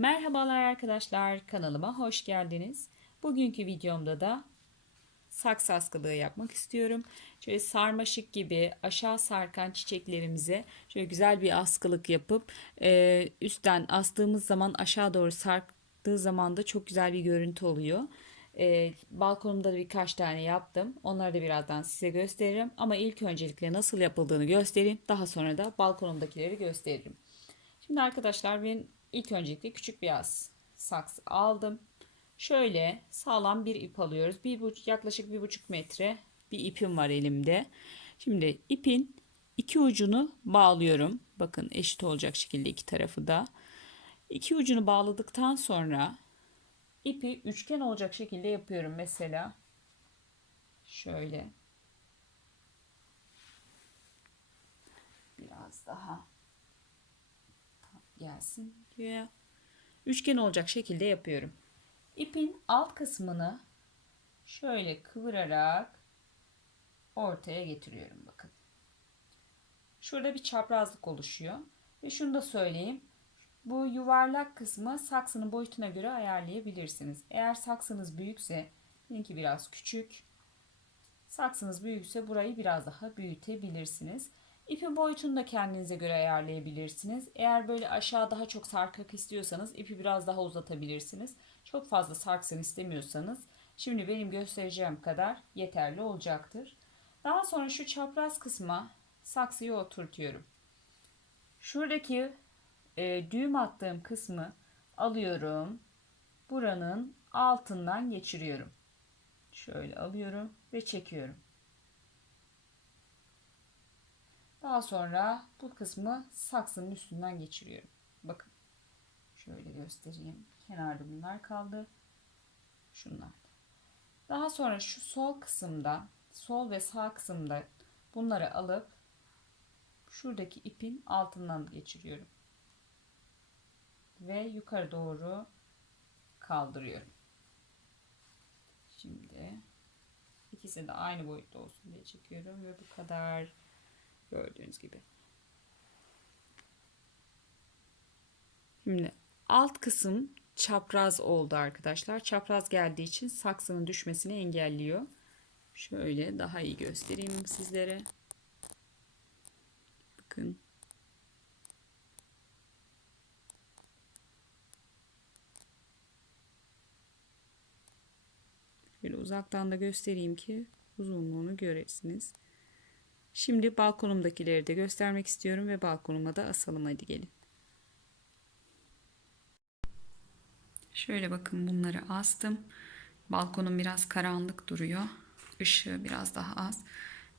Merhabalar arkadaşlar kanalıma hoş geldiniz. Bugünkü videomda da saksı askılığı yapmak istiyorum. Şöyle sarmaşık gibi aşağı sarkan çiçeklerimize şöyle güzel bir askılık yapıp e, üstten astığımız zaman aşağı doğru sarktığı zaman da çok güzel bir görüntü oluyor. E, balkonumda da birkaç tane yaptım. Onları da birazdan size gösteririm. Ama ilk öncelikle nasıl yapıldığını göstereyim. Daha sonra da balkonumdakileri gösteririm. Şimdi arkadaşlar ben ilk öncelikle küçük bir az saksı aldım. Şöyle sağlam bir ip alıyoruz. Bir buçuk, yaklaşık bir buçuk metre bir ipim var elimde. Şimdi ipin iki ucunu bağlıyorum. Bakın eşit olacak şekilde iki tarafı da. İki ucunu bağladıktan sonra ipi üçgen olacak şekilde yapıyorum mesela. Şöyle. Biraz daha gelsin diyor. Üçgen olacak şekilde yapıyorum. İpin alt kısmını şöyle kıvırarak ortaya getiriyorum bakın. Şurada bir çaprazlık oluşuyor. Ve şunu da söyleyeyim. Bu yuvarlak kısmı saksının boyutuna göre ayarlayabilirsiniz. Eğer saksınız büyükse, benimki biraz küçük. Saksınız büyükse burayı biraz daha büyütebilirsiniz. İpin boyutunu da kendinize göre ayarlayabilirsiniz. Eğer böyle aşağı daha çok sarkak istiyorsanız ipi biraz daha uzatabilirsiniz. Çok fazla sarksın istemiyorsanız şimdi benim göstereceğim kadar yeterli olacaktır. Daha sonra şu çapraz kısma saksıyı oturtuyorum. Şuradaki e, düğüm attığım kısmı alıyorum. Buranın altından geçiriyorum. Şöyle alıyorum ve çekiyorum. Daha sonra bu kısmı saksının üstünden geçiriyorum. Bakın. Şöyle göstereyim. Kenarda bunlar kaldı. Şunlar. Daha sonra şu sol kısımda, sol ve sağ kısımda bunları alıp şuradaki ipin altından geçiriyorum. Ve yukarı doğru kaldırıyorum. Şimdi ikisi de aynı boyutta olsun diye çekiyorum ve bu kadar. Gördüğünüz gibi. Şimdi alt kısım çapraz oldu arkadaşlar. Çapraz geldiği için saksının düşmesini engelliyor. Şöyle daha iyi göstereyim sizlere. Bakın. Şöyle uzaktan da göstereyim ki uzunluğunu göresiniz. Şimdi balkonumdakileri de göstermek istiyorum ve balkonuma da asalım hadi gelin. Şöyle bakın bunları astım. Balkonum biraz karanlık duruyor. Işığı biraz daha az.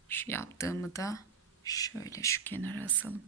Şu yaptığımı da şöyle şu kenara asalım.